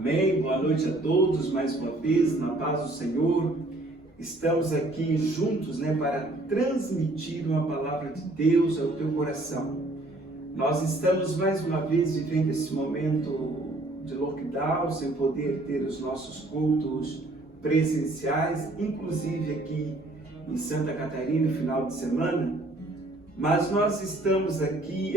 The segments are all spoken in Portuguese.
Amém? Boa noite a todos, mais uma vez, na paz do Senhor. Estamos aqui juntos, para transmitir uma palavra de Deus ao teu coração. Nós estamos mais uma vez vivendo esse momento de lockdown, sem poder ter os nossos cultos presenciais, inclusive aqui em Santa Catarina, no final de semana. Mas nós estamos aqui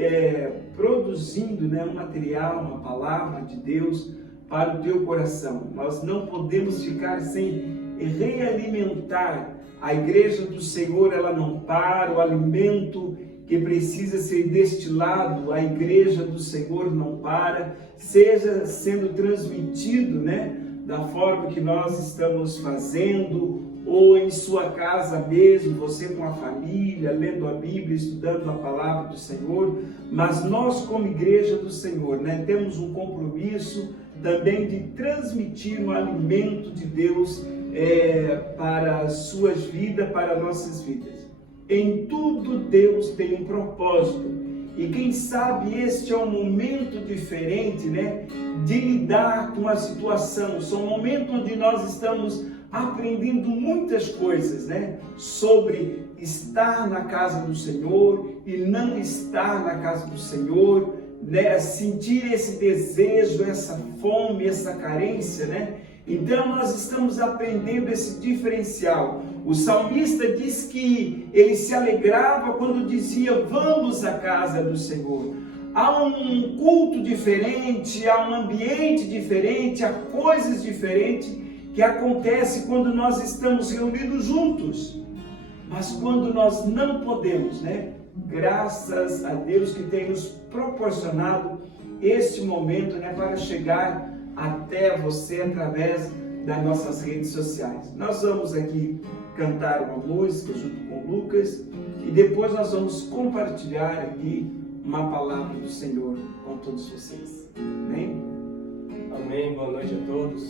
produzindo um material, uma palavra de Deus para o teu coração. Nós não podemos ficar sem realimentar. A igreja do Senhor, ela não para, o alimento que precisa ser destilado, a igreja do Senhor não para, seja sendo transmitido, da forma que nós estamos fazendo, ou em sua casa mesmo, você com a família, lendo a Bíblia, estudando a palavra do Senhor. Mas nós, como igreja do Senhor, temos um compromisso também de transmitir o alimento de Deus para as suas vidas, para as nossas vidas. Em tudo Deus tem um propósito, e quem sabe este é um momento diferente, de lidar com a situação. São momentos onde nós estamos aprendendo muitas coisas, sobre estar na casa do Senhor e não estar na casa do Senhor, sentir esse desejo, essa fome, essa carência, Então nós estamos aprendendo esse diferencial. O salmista diz que ele se alegrava quando dizia: vamos à casa do Senhor. Há um culto diferente, há um ambiente diferente, há coisas diferentes que acontecem quando nós estamos reunidos juntos. Mas quando nós não podemos, graças a Deus que tem nos proporcionado este momento, para chegar até você através das nossas redes sociais. Nós vamos aqui cantar uma música junto com o Lucas e depois nós vamos compartilhar aqui uma palavra do Senhor com todos vocês. Amém? Amém. Boa noite a todos.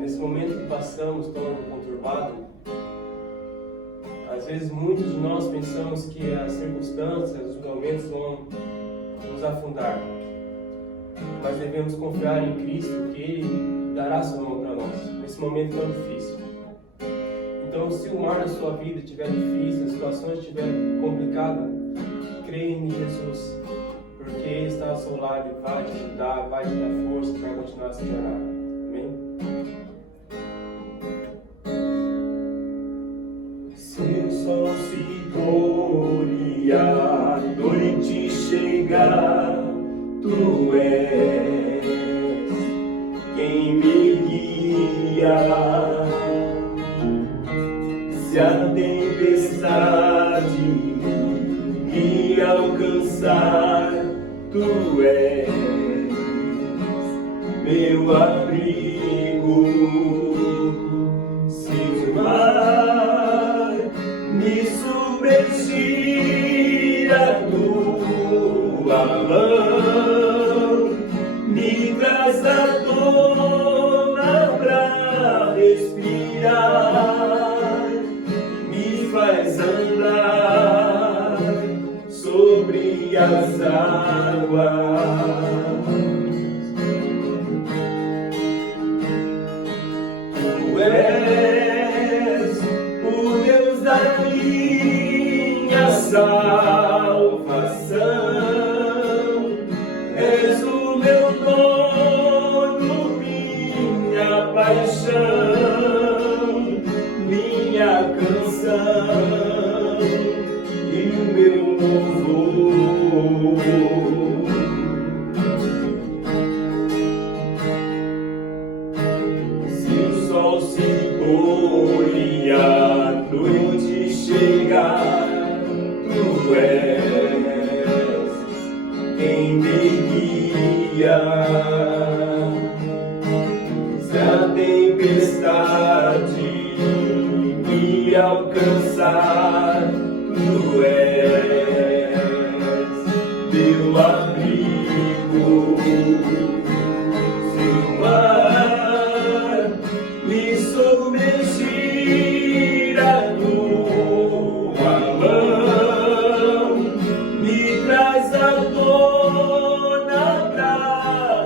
Nesse momento que passamos tão conturbado, às vezes muitos de nós pensamos que as circunstâncias, os momentos vão nos afundar. Mas devemos confiar em Cristo, que Ele dará sua mão para nós, nesse momento tão difícil. Então, se o mar da sua vida estiver difícil, as situações estiverem complicadas, creia em Jesus, porque Ele está ao seu lado e vai te ajudar, vai te dar força para continuar essa jornada. Amém? Se o sol se pôr e a noite chegar, Tu és quem me guia. Se a tempestade me alcançar, Tu és meu abrigo. Se o mar me submergir, a Tua mão me traz à tona pra respirar, me faz andar sobre as águas. Tu és o Deus da minha salvação. És o meu dono, minha paixão, minha canção e o meu louvor. Se o sol se pôr e a noite chegar, Tu és quem me guia. Se a tempestade me alcançar, Tu és meu abrigo. Se o mar me submergir, a Tua mão me traz à tona pra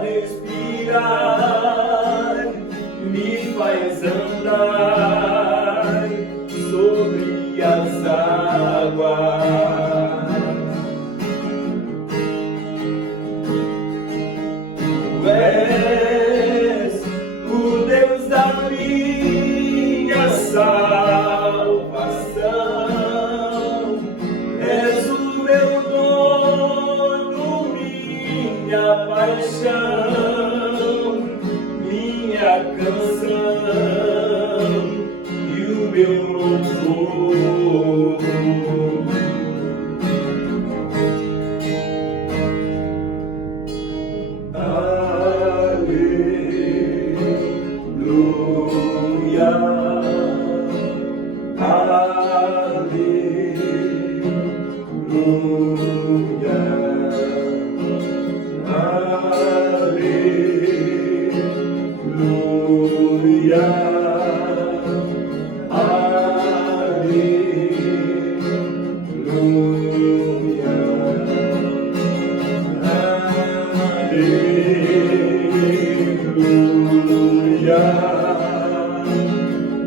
respirar. andar, me faz andar sobre as águas. Tu és o Deus da minha salvação, és o meu dono, minha paixão, minha canção e o meu louvor. Aleluia, aleluia,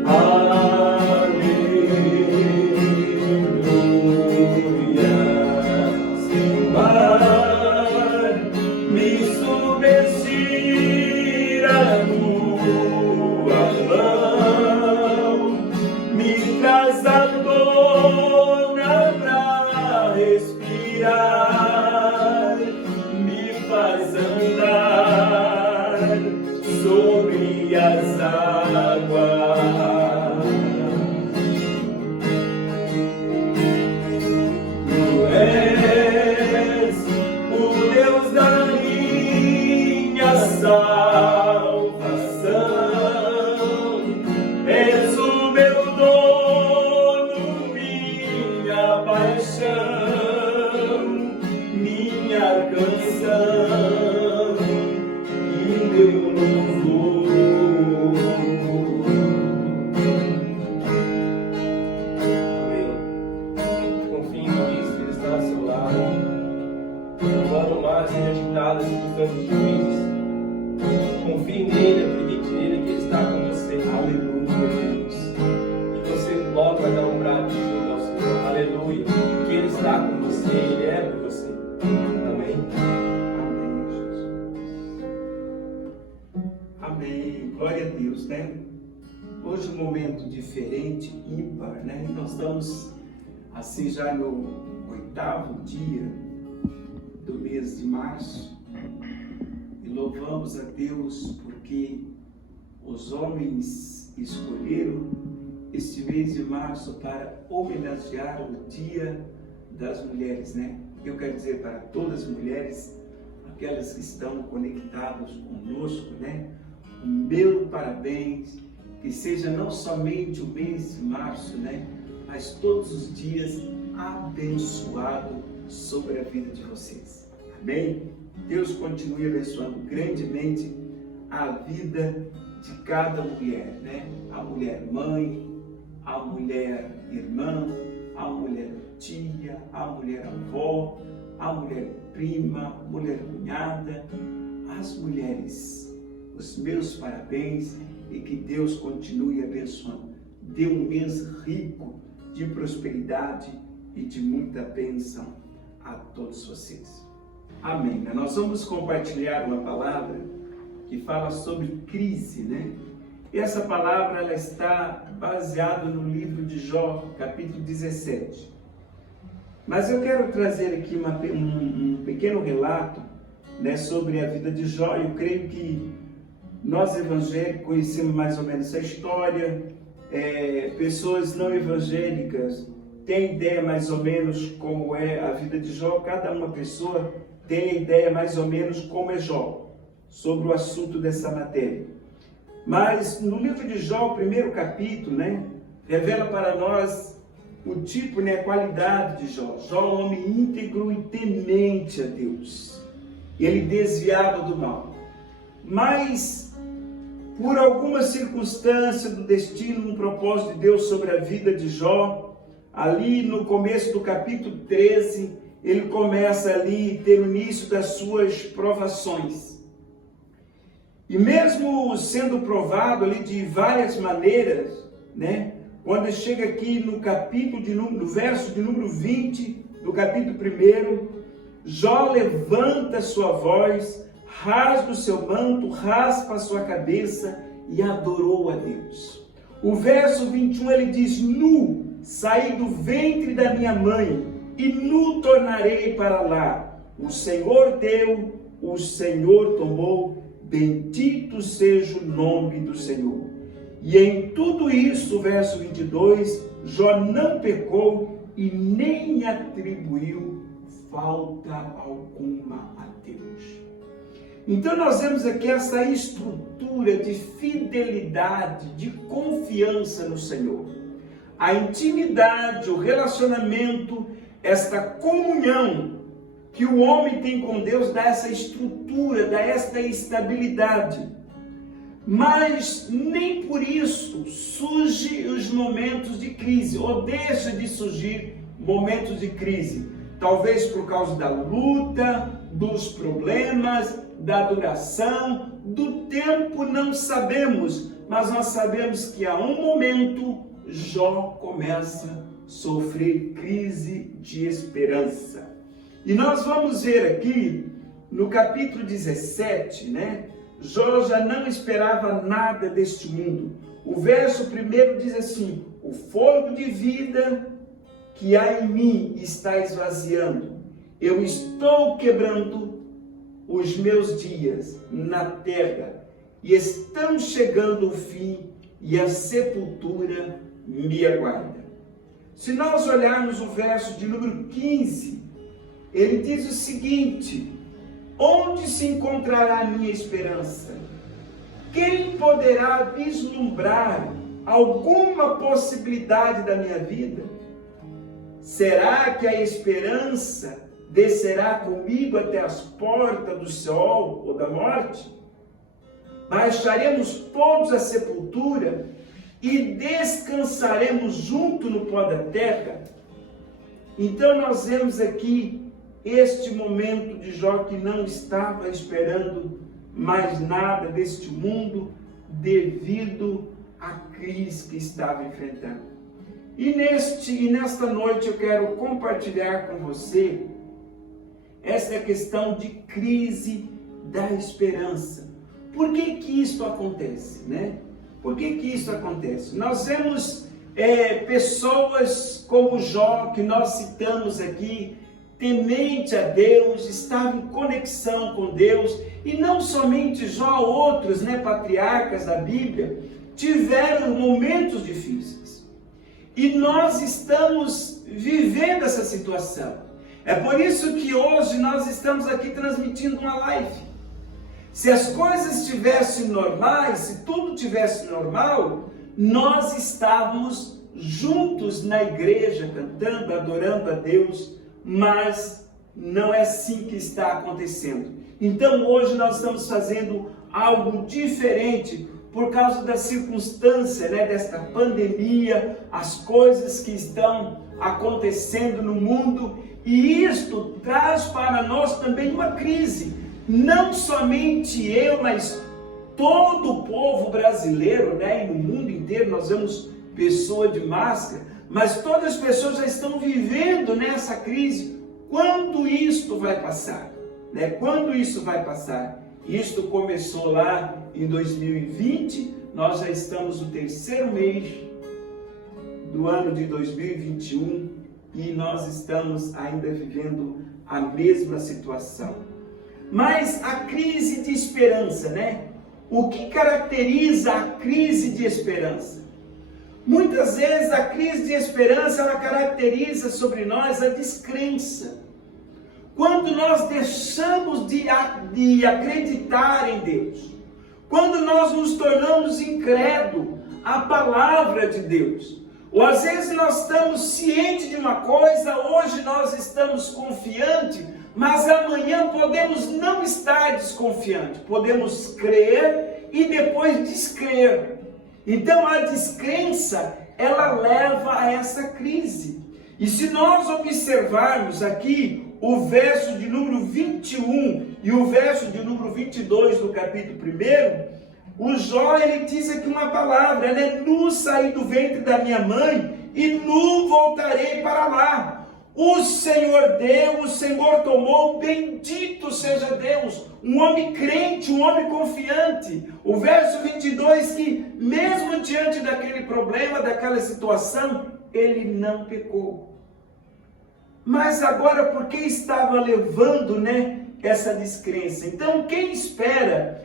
aleluia, me submergir a tua mão, me traz à tona pra respirar, me faz andar sobre as águas. Tu és o Deus da minha salvação, és o meu dono, minha paixão, minha canção e meu louvor. Amém. Confie em Cristo, Ele está ao seu lado. Quando mais seja agitadas as circunstâncias difíceis, confie nele, acredite nele, que Ele está com você. Aleluia, Deus. E você logo vai dar um brado de ajuda ao Senhor. Aleluia. Que Ele está com você, Ele é por você. Amém. Amém, Jesus. Amém. Glória a Deus, né? Hoje um momento diferente, ímpar, né? Nós estamos assim já no 8º dia do mês de março e louvamos a Deus porque os homens escolheram este mês de março para homenagear o Dia das Mulheres, né? Eu quero dizer para todas as mulheres, aquelas que estão conectadas conosco, né? O meu parabéns, que seja não somente o mês de março, né? Mas todos os dias abençoado sobre a vida de vocês. Amém? Deus continue abençoando grandemente a vida de cada mulher, né? A mulher mãe, a mulher irmã, a mulher tia, a mulher avó, a mulher prima, a mulher cunhada, as mulheres. Os meus parabéns e que Deus continue abençoando. Dê um mês rico de prosperidade e de muita bênção a todos vocês. Amém. Nós vamos compartilhar uma palavra que fala sobre crise, né? E essa palavra ela está baseada no livro de Jó, capítulo 17. Mas eu quero trazer aqui um pequeno relato, né, sobre a vida de Jó. Eu creio que nós evangélicos conhecemos mais ou menos essa história. Pessoas não evangélicas têm ideia mais ou menos como é a vida de Jó. Cada uma pessoa tem a ideia mais ou menos como é Jó, sobre o assunto dessa matéria. Mas no livro de Jó, o primeiro capítulo, né, revela para nós o tipo, né, a qualidade de Jó. Jó é um homem íntegro e temente a Deus. Ele desviava do mal. Mas, por alguma circunstância do destino, um propósito de Deus sobre a vida de Jó, ali no começo do capítulo 13, ele começa ali a ter o início das suas provações. E mesmo sendo provado ali de várias maneiras, né? Quando chega aqui no verso de número 20 do capítulo 1, Jó levanta sua voz, rasga o seu manto, raspa a sua cabeça e adorou a Deus. O verso 21 ele diz: nu saí do ventre da minha mãe e nu tornarei para lá. O Senhor deu, o Senhor tomou, bendito seja o nome do Senhor. E em tudo isso, verso 22, Jó não pecou e nem atribuiu falta alguma a Deus. Então nós vemos aqui essa estrutura de fidelidade, de confiança no Senhor. A intimidade, o relacionamento, esta comunhão que o homem tem com Deus dá essa estrutura, dá esta estabilidade. Mas nem por isso surgem os momentos de crise, ou deixa de surgir momentos de crise. Talvez por causa da luta, dos problemas, da duração, do tempo, não sabemos. Mas nós sabemos que a um momento Jó começa a sofrer crise de esperança. E nós vamos ver aqui no capítulo 17, né? Jó já não esperava nada deste mundo. O verso 1 diz assim: o fôlego de vida que há em mim está esvaziando. Eu estou quebrando os meus dias na terra e estão chegando o fim e a sepultura me aguarda. Se nós olharmos o verso de número 15, ele diz o seguinte: onde se encontrará a minha esperança? Quem poderá vislumbrar alguma possibilidade da minha vida? Será que a esperança descerá comigo até as portas do Seol ou da morte? Baixaremos todos a sepultura e descansaremos junto no pó da terra? Então nós vemos aqui este momento de Jó que não estava esperando mais nada deste mundo devido à crise que estava enfrentando. E nesta noite eu quero compartilhar com você essa questão de crise da esperança. Por que que isso acontece, né? Por que que isso acontece? Nós vemos pessoas como Jó, que nós citamos aqui, temente a Deus, estava em conexão com Deus, e não somente Jó, outros, né, patriarcas da Bíblia, tiveram momentos difíceis. E nós estamos vivendo essa situação. É por isso que hoje nós estamos aqui transmitindo uma live. Se as coisas estivessem normais, se tudo estivesse normal, nós estávamos juntos na igreja, cantando, adorando a Deus, mas não é assim que está acontecendo. Então hoje nós estamos fazendo algo diferente por causa da circunstância, né, desta pandemia, as coisas que estão acontecendo no mundo, e isto traz para nós também uma crise. Não somente eu, mas todo o povo brasileiro, né, e no mundo inteiro nós vemos pessoa de máscara, mas todas as pessoas já estão vivendo nessa crise. Quando isto vai passar? Né? Quando isso vai passar? Isto começou lá em 2020, nós já estamos no terceiro mês do ano de 2021 e nós estamos ainda vivendo a mesma situação. Mas a crise de esperança, né? O que caracteriza a crise de esperança? Muitas vezes a crise de esperança, ela caracteriza sobre nós a descrença. Quando nós deixamos de acreditar em Deus, quando nós nos tornamos incrédulos à palavra de Deus, ou às vezes nós estamos cientes de uma coisa, hoje nós estamos confiantes, mas amanhã podemos não estar desconfiantes, podemos crer e depois descrer. Então a descrença, ela leva a essa crise. E se nós observarmos aqui o verso de número 21 e o verso de número 22 do capítulo 1, o Jó, ele diz aqui uma palavra, né? Nu saí do ventre da minha mãe e nu voltarei para lá. O Senhor deu, o Senhor tomou, bendito seja Deus. Um homem crente, um homem confiante. O verso 22 que mesmo diante daquele problema, daquela situação, ele não pecou. Mas agora, por que estava levando, né, essa descrença? Então, quem espera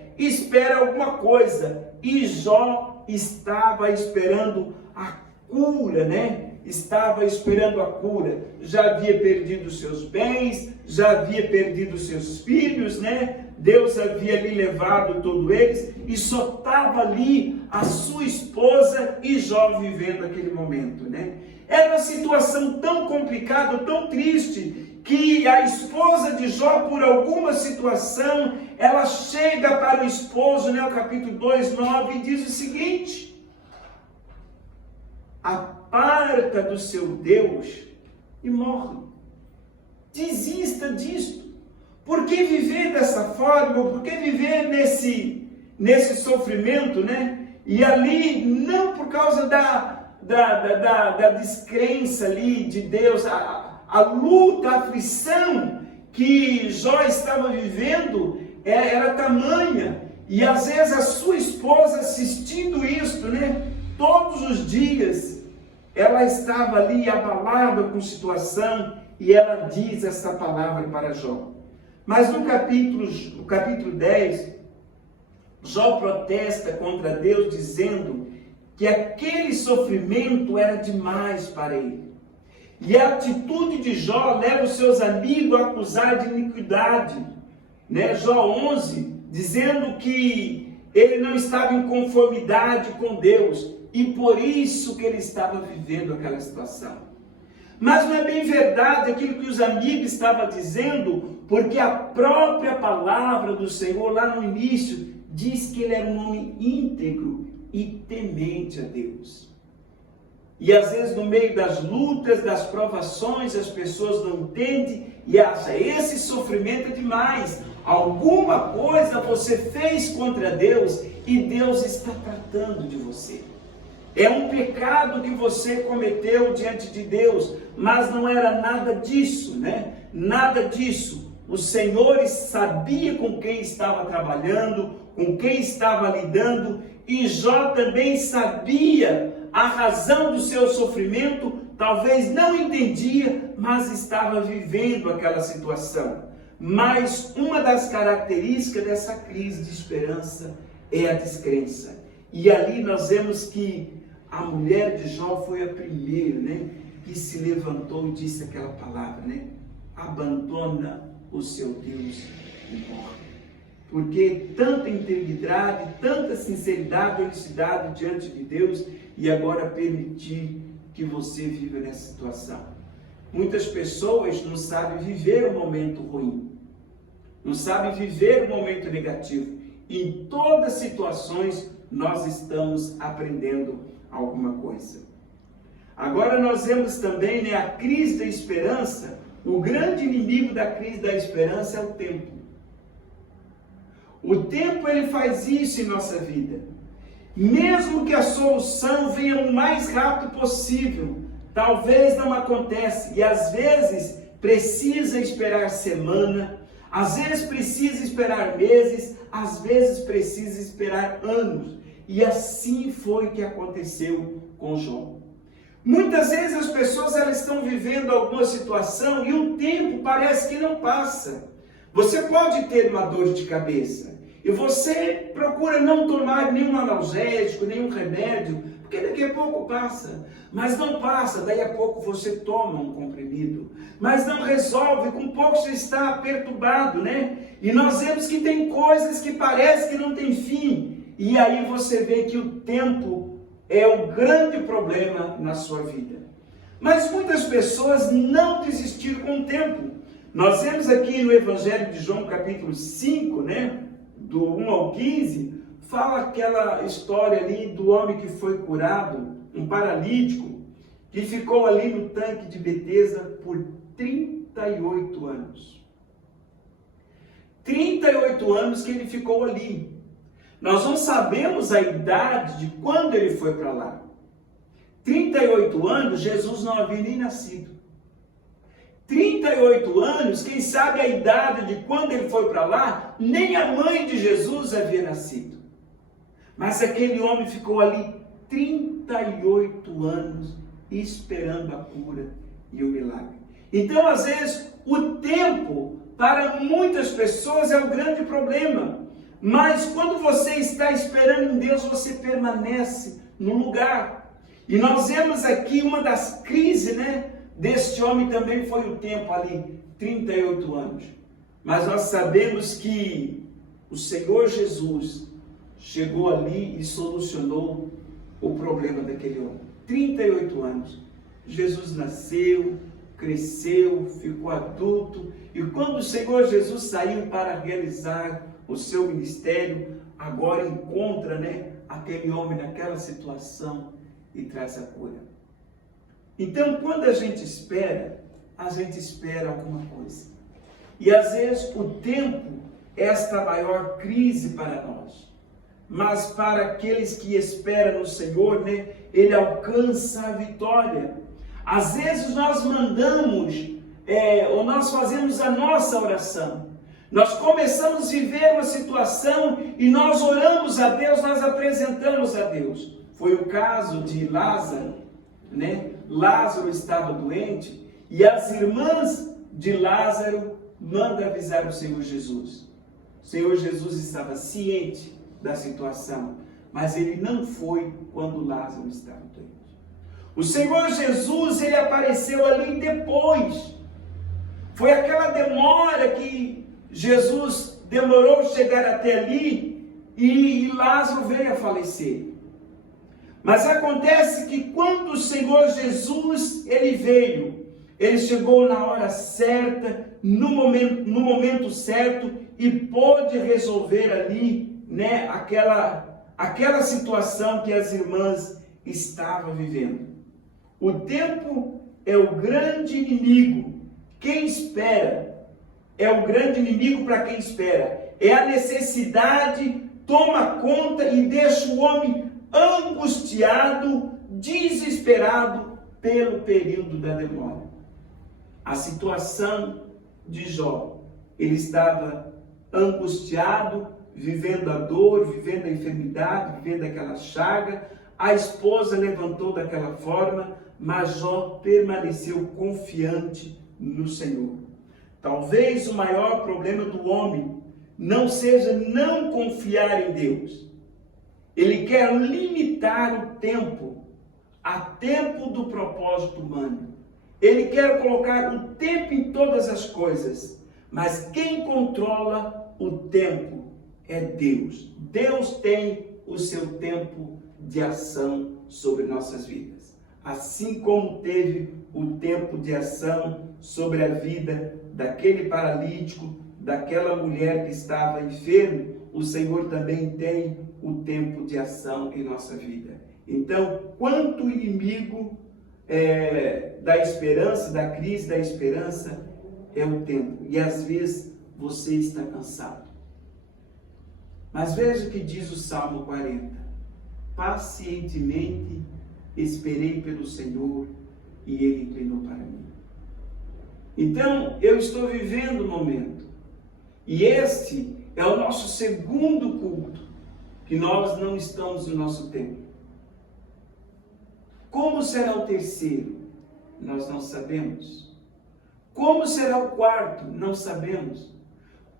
alguma coisa. E Jó estava esperando a cura, né? Estava esperando a cura. Já havia perdido seus bens, já havia perdido seus filhos, né? Deus havia lhe levado todos eles e só estava ali a sua esposa e Jó vivendo aquele momento, né? Era uma situação tão complicada, tão triste, que a esposa de Jó, por alguma situação, ela chega para o esposo, né, o capítulo 2:9, e diz o seguinte: aparta do seu Deus e morre. Desista disto. Por que viver dessa forma? Por que viver nesse sofrimento, né? E ali, não por causa da descrença ali de Deus, a luta, a aflição que Jó estava vivendo era tamanha. E às vezes a sua esposa assistindo isto, né? Todos os dias, ela estava ali abalada com a situação e ela diz essa palavra para Jó. Mas no capítulo 10, Jó protesta contra Deus dizendo que aquele sofrimento era demais para ele. E a atitude de Jó leva os seus amigos a acusar de iniquidade, né? Jó 11, dizendo que ele não estava em conformidade com Deus e por isso que ele estava vivendo aquela situação. Mas não é bem verdade aquilo que os amigos estavam dizendo, porque a própria palavra do Senhor lá no início diz que ele era um homem íntegro e temente a Deus. E às vezes no meio das lutas, das provações, as pessoas não entendem e acham, esse sofrimento é demais. Alguma coisa você fez contra Deus e Deus está tratando de você. É um pecado que você cometeu diante de Deus, mas não era nada disso, né? Nada disso. O Senhor sabia com quem estava trabalhando, com quem estava lidando, e Jó também sabia a razão do seu sofrimento, talvez não entendia, mas estava vivendo aquela situação. Mas uma das características dessa crise de esperança é a descrença. E ali nós vemos que a mulher de Jó foi a primeira, né, que se levantou e disse aquela palavra, né? Abandona o seu Deus e morre. Porque tanta integridade, tanta sinceridade, honestidade diante de Deus e agora permitir que você viva nessa situação. Muitas pessoas não sabem viver um momento ruim, não sabem viver um momento negativo. Em todas as situações nós estamos aprendendo alguma coisa. Agora nós vemos também, né, a crise da esperança. O grande inimigo da crise da esperança é o tempo. O tempo ele faz isso em nossa vida. Mesmo que a solução venha o mais rápido possível, talvez não aconteça. E às vezes precisa esperar semana, às vezes precisa esperar meses, às vezes precisa esperar anos. E assim foi que aconteceu com Jó. Muitas vezes as pessoas elas estão vivendo alguma situação e o tempo parece que não passa. Você pode ter uma dor de cabeça e você procura não tomar nenhum analgésico, nenhum remédio, porque daqui a pouco passa. Mas não passa, daí a pouco você toma um comprimido. Mas não resolve, com pouco você está perturbado, né? E nós vemos que tem coisas que parece que não tem fim. E aí você vê que o tempo é o grande problema na sua vida. Mas muitas pessoas não desistiram com o tempo. Nós vemos aqui no Evangelho de João, capítulo 5, né, do 1 ao 15, fala aquela história ali do homem que foi curado, um paralítico, que ficou ali no tanque de Betesda por 38 38 anos. 38 anos que ele ficou ali. Nós não sabemos a idade de quando ele foi para lá. 38 anos, Jesus não havia nem nascido. 38 anos, quem sabe a idade de quando ele foi para lá, nem a mãe de Jesus havia nascido. Mas aquele homem ficou ali 38 anos esperando a cura e o milagre. Então, às vezes, o tempo para muitas pessoas é o grande problema. Mas quando você está esperando em Deus, você permanece no lugar. E nós vemos aqui uma das crises, deste homem também foi o tempo ali, 38 anos. Mas nós sabemos que o Senhor Jesus chegou ali e solucionou o problema daquele homem. 38 anos. Jesus nasceu, cresceu, ficou adulto. E quando o Senhor Jesus saiu para realizar o seu ministério, agora encontra, aquele homem naquela situação e traz a cura. Então, quando a gente espera alguma coisa. E às vezes o tempo é esta maior crise para nós. Mas para aqueles que esperam no Senhor, ele alcança a vitória. Às vezes nós mandamos, ou nós fazemos a nossa oração. Nós começamos a viver uma situação e nós oramos a Deus, nós apresentamos a Deus. Foi o caso de Lázaro, Lázaro estava doente e as irmãs de Lázaro mandam avisar o Senhor Jesus. O Senhor Jesus estava ciente da situação, mas ele não foi quando Lázaro estava doente. O Senhor Jesus, ele apareceu ali depois. Foi aquela demora que Jesus demorou a chegar até ali e Lázaro veio a falecer. Mas acontece que quando o Senhor Jesus, ele veio, ele chegou na hora certa, no momento certo e pôde resolver ali, aquela situação que as irmãs estavam vivendo. O tempo é o grande inimigo. Quem espera é o grande inimigo para quem espera. É a necessidade, toma conta e deixa o homem angustiado, desesperado pelo período da demora. A situação de Jó, ele estava angustiado, vivendo a dor, vivendo a enfermidade, vivendo aquela chaga. A esposa levantou daquela forma, mas Jó permaneceu confiante no Senhor. Talvez o maior problema do homem não seja não confiar em Deus. Ele quer limitar o tempo a tempo do propósito humano. Ele quer colocar o tempo em todas as coisas, mas quem controla o tempo é Deus. Deus tem o seu tempo de ação sobre nossas vidas. Assim como teve o tempo de ação sobre a vida daquele paralítico, daquela mulher que estava enferma, o Senhor também tem o tempo de ação em nossa vida. Então, quanto o inimigo da esperança, da crise da esperança, é o tempo. E às vezes você está cansado. Mas veja o que diz o Salmo 40. Pacientemente esperei pelo Senhor e Ele inclinou para mim. Então, eu estou vivendo o momento. E este é o nosso segundo culto, que nós não estamos no nosso tempo. Como será o terceiro? Nós não sabemos. Como será o quarto? Não sabemos.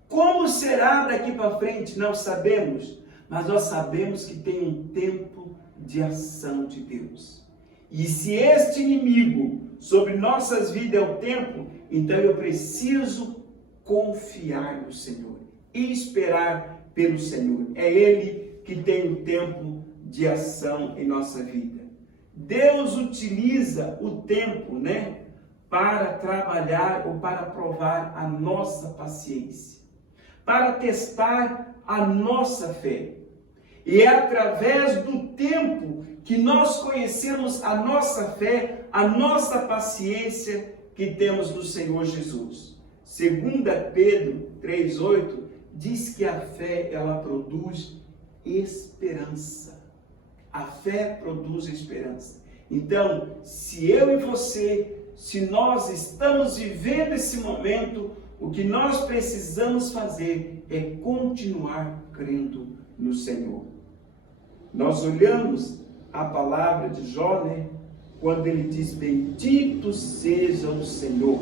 Como será daqui para frente? Não sabemos. Mas nós sabemos que tem um tempo de ação de Deus. E se este inimigo sobre nossas vidas é o tempo, então eu preciso confiar no Senhor e esperar pelo Senhor. É Ele que tem o tempo de ação em nossa vida. Deus utiliza o tempo, para trabalhar ou para provar a nossa paciência, para testar a nossa fé. E é através do tempo que nós conhecemos a nossa fé, a nossa paciência que temos no Senhor Jesus. 2 Pedro 3,8 diz que a fé, ela produz esperança. A fé produz esperança. Então, se eu e você, se nós estamos vivendo esse momento, o que nós precisamos fazer é continuar crendo no Senhor. Nós olhamos a palavra de Jó, né? Quando ele diz: bendito seja o Senhor.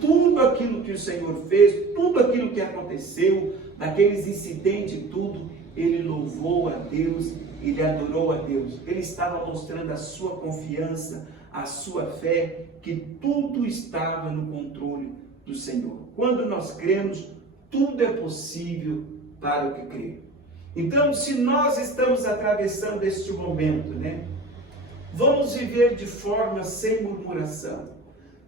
Tudo aquilo que o Senhor fez, tudo aquilo que aconteceu, daqueles incidentes, tudo, ele louvou a Deus, ele adorou a Deus. Ele estava mostrando a sua confiança, a sua fé, que tudo estava no controle do Senhor. Quando nós cremos, tudo é possível para o que crê. Então, se nós estamos atravessando este momento, né? Vamos viver de forma sem murmuração.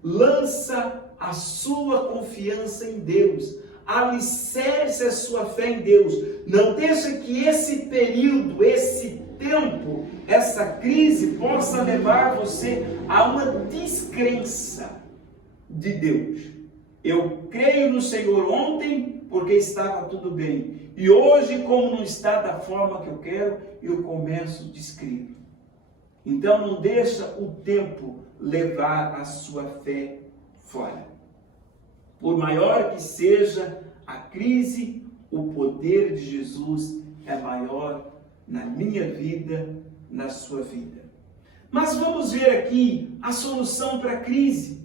Lança a sua confiança em Deus. Alicerce a sua fé em Deus. Não deixe que esse período, esse tempo, essa crise possa levar você a uma descrença de Deus. Eu creio no Senhor ontem porque estava tudo bem. E hoje, como não está da forma que eu quero, eu começo a descrer. Então não deixa o tempo levar a sua fé fora. Por maior que seja a crise, o poder de Jesus é maior na minha vida, na sua vida. Mas vamos ver aqui a solução para a crise.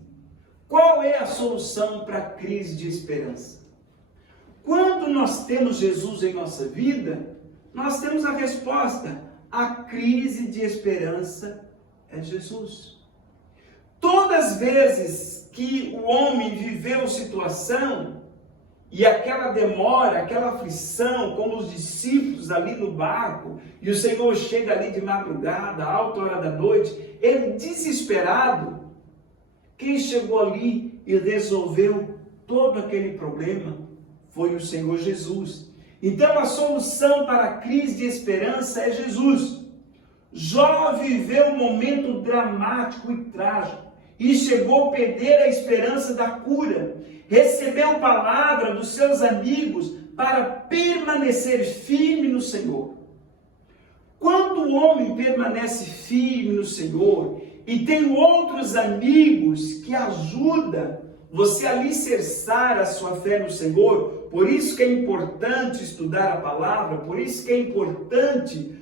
Qual é a solução para a crise de esperança? Quando nós temos Jesus em nossa vida, nós temos a resposta. A crise de esperança é Jesus. Todas as vezes que o homem viveu situação e aquela demora, aquela aflição, como os discípulos ali no barco, e o Senhor chega ali de madrugada, alta hora da noite, ele desesperado, quem chegou ali e resolveu todo aquele problema foi o Senhor Jesus. Então a solução para a crise de esperança é Jesus. Jó viveu um momento dramático e trágico e chegou a perder a esperança da cura. Recebeu palavra dos seus amigos para permanecer firme no Senhor. Quando o homem permanece firme no Senhor e tem outros amigos que ajudam você a alicerçar a sua fé no Senhor, por isso que é importante estudar a palavra, por isso que é importante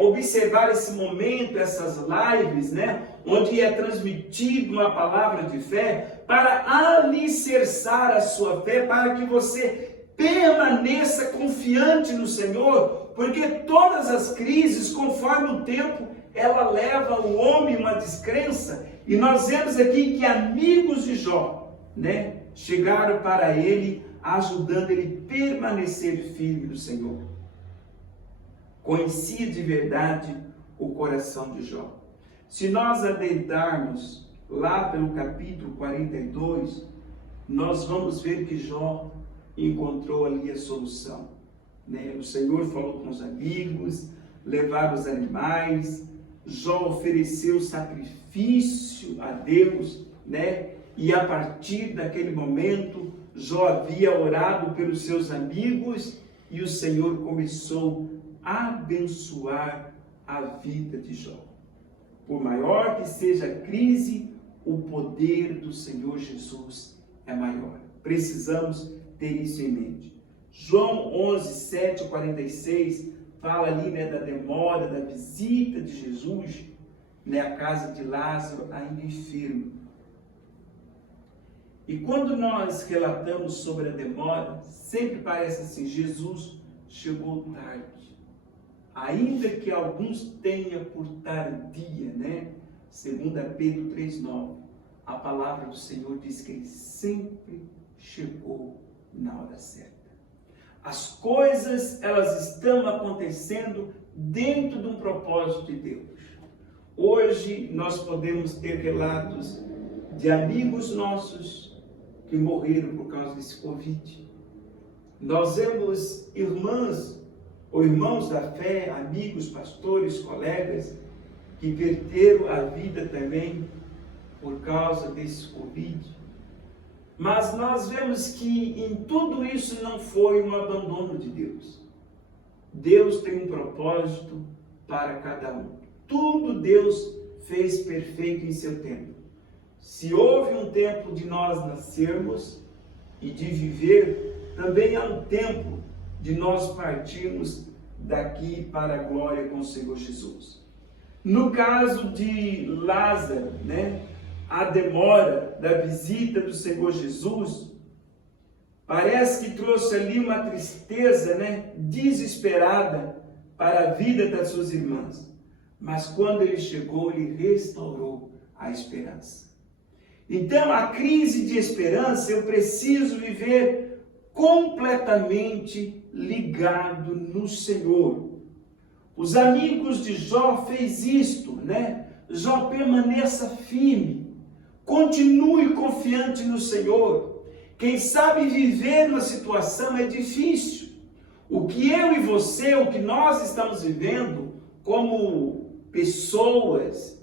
observar esse momento, essas lives, né, onde é transmitida uma palavra de fé, para alicerçar a sua fé, para que você permaneça confiante no Senhor, porque todas as crises, conforme o tempo, ela leva o homem a uma descrença, e nós vemos aqui que amigos de Jó, né, chegaram para ele, ajudando ele a permanecer firme no Senhor. Conhecia de verdade o coração de Jó. Se nós adentrarmos lá pelo capítulo 42, nós vamos ver que Jó encontrou ali a solução, né? O Senhor falou com os amigos, levaram os animais, Jó ofereceu sacrifício a Deus, né? E a partir daquele momento, Jó havia orado pelos seus amigos e o Senhor começou a abençoar a vida de Jó. Por maior que seja a crise, o poder do Senhor Jesus é maior. Precisamos ter isso em mente. João 11, 7, 46, fala ali, né, da demora, da visita de Jesus, né, à casa de Lázaro, ainda enfermo. E quando nós relatamos sobre a demora, sempre parece assim: Jesus chegou tarde. Ainda que alguns tenham por tardia, né? 2 Pedro 3,9, a palavra do Senhor diz que ele sempre chegou na hora certa. As coisas, elas estão acontecendo dentro de um propósito de Deus. Hoje nós podemos ter relatos de amigos nossos que morreram por causa desse Covid. Nós vemos irmãs ou irmãos da fé, amigos, pastores, colegas, que perderam a vida também por causa desse Covid. Mas nós vemos que em tudo isso não foi um abandono de Deus. Deus tem um propósito para cada um. Tudo Deus fez perfeito em seu tempo. Se houve um tempo de nós nascermos e de viver, também há um tempo de nós partirmos daqui para a glória com o Senhor Jesus. No caso de Lázaro, a demora da visita do Senhor Jesus, parece que trouxe ali uma tristeza, desesperada para a vida das suas irmãs. Mas quando ele chegou, ele restaurou a esperança. Então, a crise de esperança, eu preciso viver completamente ligado no Senhor. Os amigos de Jó fez isto, Jó, permaneça firme, continue confiante no Senhor. Quem sabe viver uma situação é difícil. O que eu e você, o que nós estamos vivendo como pessoas,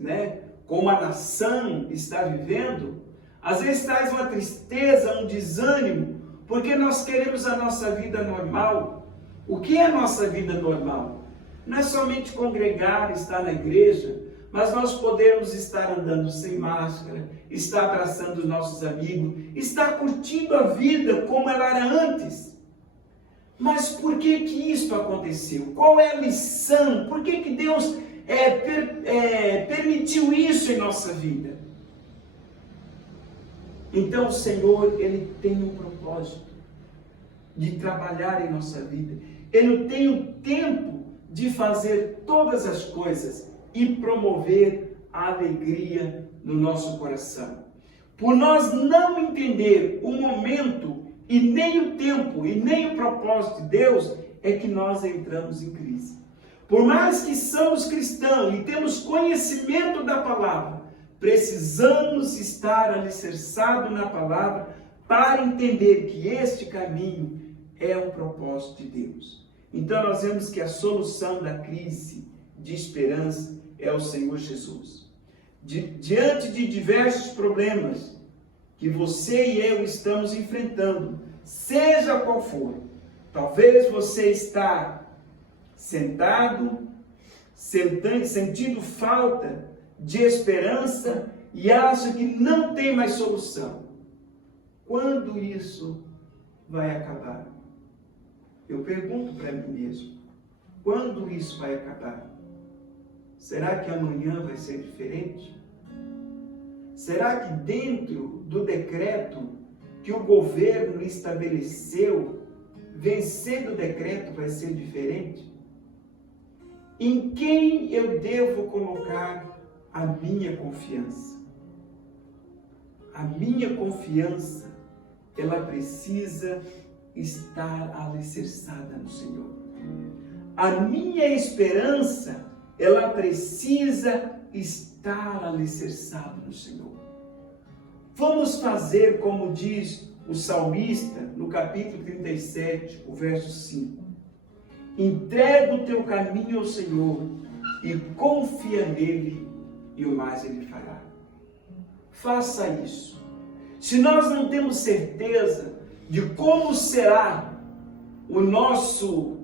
como a nação está vivendo, às vezes traz uma tristeza, um desânimo, porque nós queremos a nossa vida normal. O que é a nossa vida normal? Não é somente congregar, estar na igreja, mas nós podemos estar andando sem máscara, estar abraçando os nossos amigos, estar curtindo a vida como ela era antes. Mas por que isso aconteceu? Qual é a lição? Por que Deus permitiu isso em nossa vida? Então o Senhor, Ele tem um propósito de trabalhar em nossa vida. Ele tem o tempo de fazer todas as coisas e promover a alegria no nosso coração. Por nós não entender o momento e nem o tempo e nem o propósito de Deus, é que nós entramos em crise. Por mais que somos cristãos e temos conhecimento da palavra, precisamos estar alicerçados na palavra para entender que este caminho é o propósito de Deus. Então nós vemos que a solução da crise de esperança é o Senhor Jesus. Diante de diversos problemas que você e eu estamos enfrentando, seja qual for, talvez você está sentado, sentindo falta de esperança e acha que não tem mais solução. Quando isso vai acabar? Eu pergunto para mim mesmo, quando isso vai acabar? Será que amanhã vai ser diferente? Será que dentro do decreto que o governo estabeleceu, vencendo o decreto vai ser diferente? Em quem eu devo colocar a minha confiança? A minha confiança, ela precisa estar alicerçada no Senhor. A minha esperança, ela precisa estar alicerçada no Senhor. Vamos fazer como diz o salmista no capítulo 37, o verso 5. Entrega o teu caminho ao Senhor e confia nele e o mais ele fará. Faça isso. Se nós não temos certeza de como será o nosso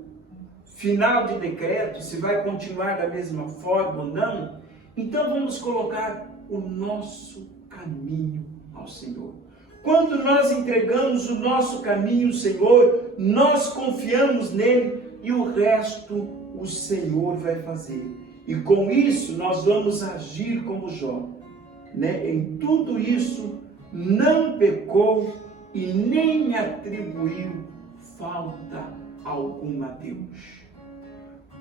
final de decreto, se vai continuar da mesma forma ou não, então vamos colocar o nosso caminho ao Senhor. Quando nós entregamos o nosso caminho ao Senhor, nós confiamos nele e o resto o Senhor vai fazer. E com isso nós vamos agir como Jó. Em tudo isso não pecou e nem atribuiu falta alguma a Deus.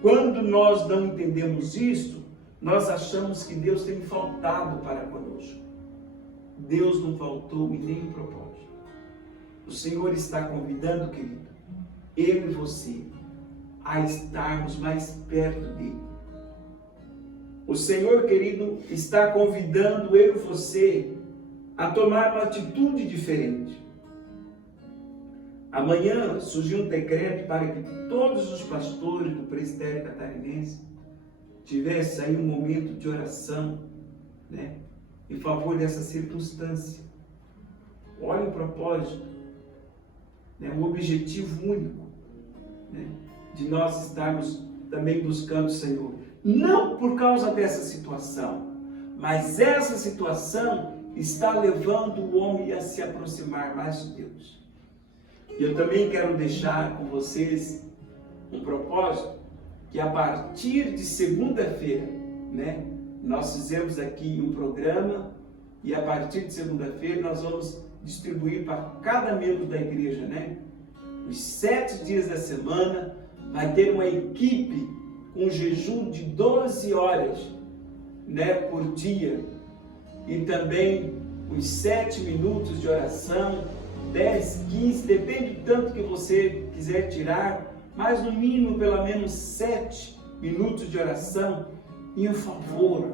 Quando nós não entendemos isso, nós achamos que Deus tem faltado para conosco. Deus não faltou em nenhum propósito. O Senhor está convidando, querido, eu e você, a estarmos mais perto dele. O Senhor, querido, está convidando eu e você a tomar uma atitude diferente. Amanhã surgiu um decreto para que todos os pastores do presbitério catarinense tivessem aí um momento de oração, em favor dessa circunstância. Olha o propósito, né? O objetivo único, né? De nós estarmos também buscando o Senhor. Não por causa dessa situação, mas essa situação está levando o homem a se aproximar mais de Deus. E eu também quero deixar com vocês um propósito, que a partir de segunda-feira, né, nós fizemos aqui um programa, e a partir de segunda-feira nós vamos distribuir para cada membro da igreja, né? Os 7 dias da semana vai ter uma equipe com jejum de 12 horas, né, por dia, e também os 7 minutos de oração, 10, 15, depende do tanto que você quiser tirar, mas no mínimo pelo menos 7 minutos de oração em favor,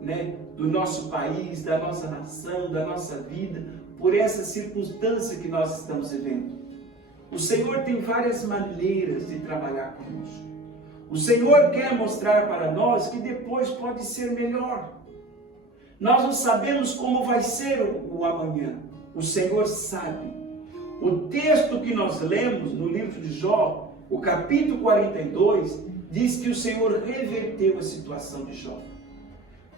né, do nosso país, da nossa nação, da nossa vida, por essa circunstância que nós estamos vivendo. O Senhor tem várias maneiras de trabalhar conosco. O Senhor quer mostrar para nós que depois pode ser melhor. Nós não sabemos como vai ser o amanhã. O Senhor sabe. O texto que nós lemos no livro de Jó, o capítulo 42, diz que o Senhor reverteu a situação de Jó.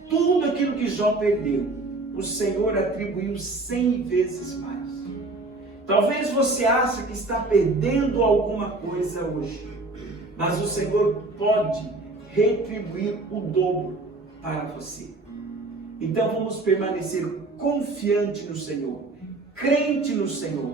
Tudo aquilo que Jó perdeu, o Senhor atribuiu 100 vezes mais. Talvez você ache que está perdendo alguma coisa hoje, mas o Senhor pode retribuir o dobro para você. Então vamos permanecer confiante no Senhor, crente no Senhor.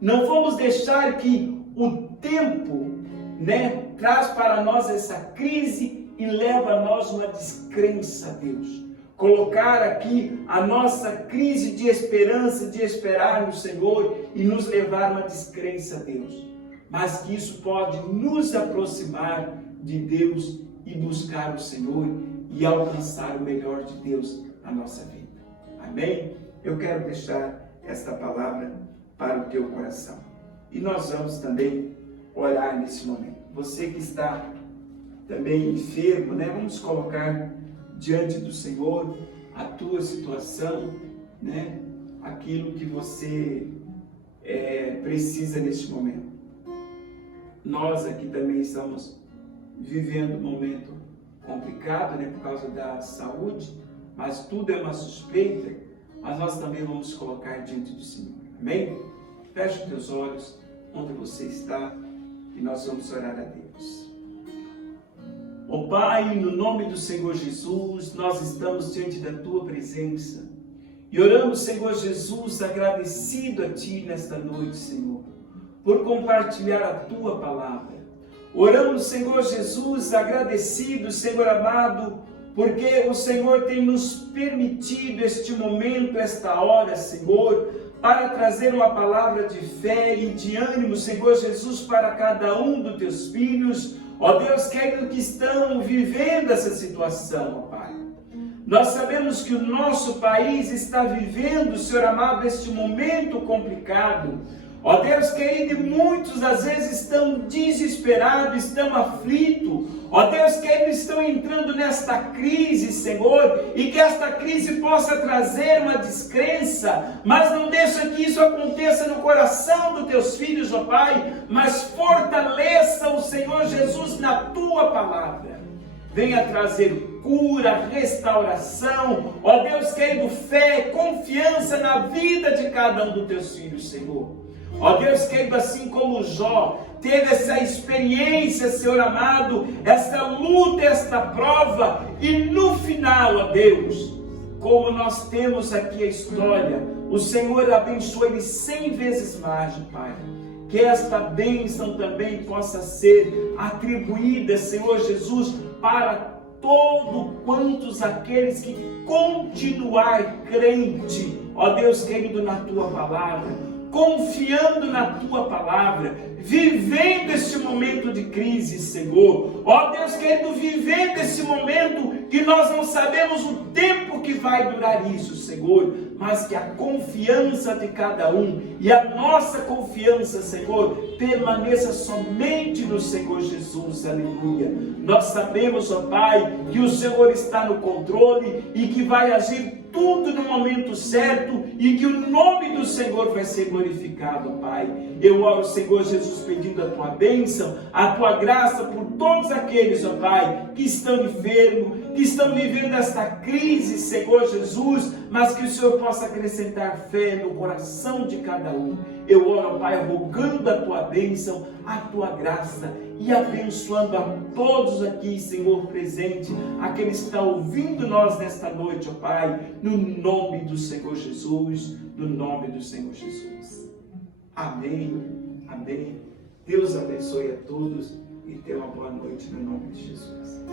Não vamos deixar que o tempo, né, traz para nós essa crise e leva a nós uma descrença a Deus. Colocar aqui a nossa crise de esperança, de esperar no Senhor e nos levar a uma descrença a Deus. Mas que isso pode nos aproximar de Deus e buscar o Senhor e alcançar o melhor de Deus na nossa vida. Amém? Eu quero deixar esta palavra para o teu coração. E nós vamos também orar nesse momento. Você que está também enfermo, né? Vamos colocar diante do Senhor a tua situação, né? Aquilo que você precisa neste momento. Nós aqui também estamos vivendo um momento complicado, né? Por causa da saúde, mas tudo é uma suspeita, mas nós também vamos colocar diante do Senhor. Amém? Feche os teus olhos onde você está e nós vamos orar a Deus. Ó Pai, no nome do Senhor Jesus, nós estamos diante da Tua presença e oramos, Senhor Jesus, agradecido a Ti nesta noite, Senhor, por compartilhar a Tua palavra. Oramos, Senhor Jesus, agradecido, Senhor amado, porque o Senhor tem nos permitido este momento, esta hora, Senhor, para trazer uma palavra de fé e de ânimo, Senhor Jesus, para cada um dos Teus filhos, ó Deus, querido, que estão vivendo essa situação, ó Pai. Nós sabemos que o nosso país está vivendo, Senhor amado, este momento complicado. Ó Deus querido, muitos às vezes estão desesperados, estão aflitos. Ó Deus querido, estão entrando nesta crise, Senhor, e que esta crise possa trazer uma descrença, mas não deixa que isso aconteça no coração dos teus filhos, ó Pai, mas fortaleça o Senhor Jesus na tua palavra. Venha trazer cura, restauração, ó Deus querido, fé, confiança na vida de cada um dos teus filhos, Senhor. Ó Deus querido, assim como Jó teve essa experiência, Senhor amado, essa luta, esta prova, e no final, ó Deus, como nós temos aqui a história, o Senhor abençoa ele 100 vezes mais, Pai. Que esta bênção também possa ser atribuída, Senhor Jesus, para todos quantos aqueles que continuar crente, ó Deus querido, na Tua palavra, confiando na Tua palavra, vivendo este momento de crise, Senhor. Ó Deus querido, vivendo esse momento que nós não sabemos o tempo que vai durar isso, Senhor, mas que a confiança de cada um e a nossa confiança, Senhor, permaneça somente no Senhor Jesus, aleluia. Nós sabemos, ó Pai, que o Senhor está no controle e que vai agir tudo no momento certo e que o nome do Senhor vai ser glorificado, Pai. Eu oro, Senhor Jesus, pedindo a tua bênção, a tua graça por todos aqueles, ó Pai, que estão enfermos, que estão vivendo esta crise, Senhor Jesus, mas que o Senhor possa acrescentar fé no coração de cada um. Eu oro, Pai, rogando a tua bênção, a tua graça e abençoando a todos aqui, Senhor, presente, aqueles que estão ouvindo nós nesta noite, ó Pai, no nome do Senhor Jesus, no nome do Senhor Jesus. Amém, amém. Deus abençoe a todos e tenha uma boa noite no nome de Jesus.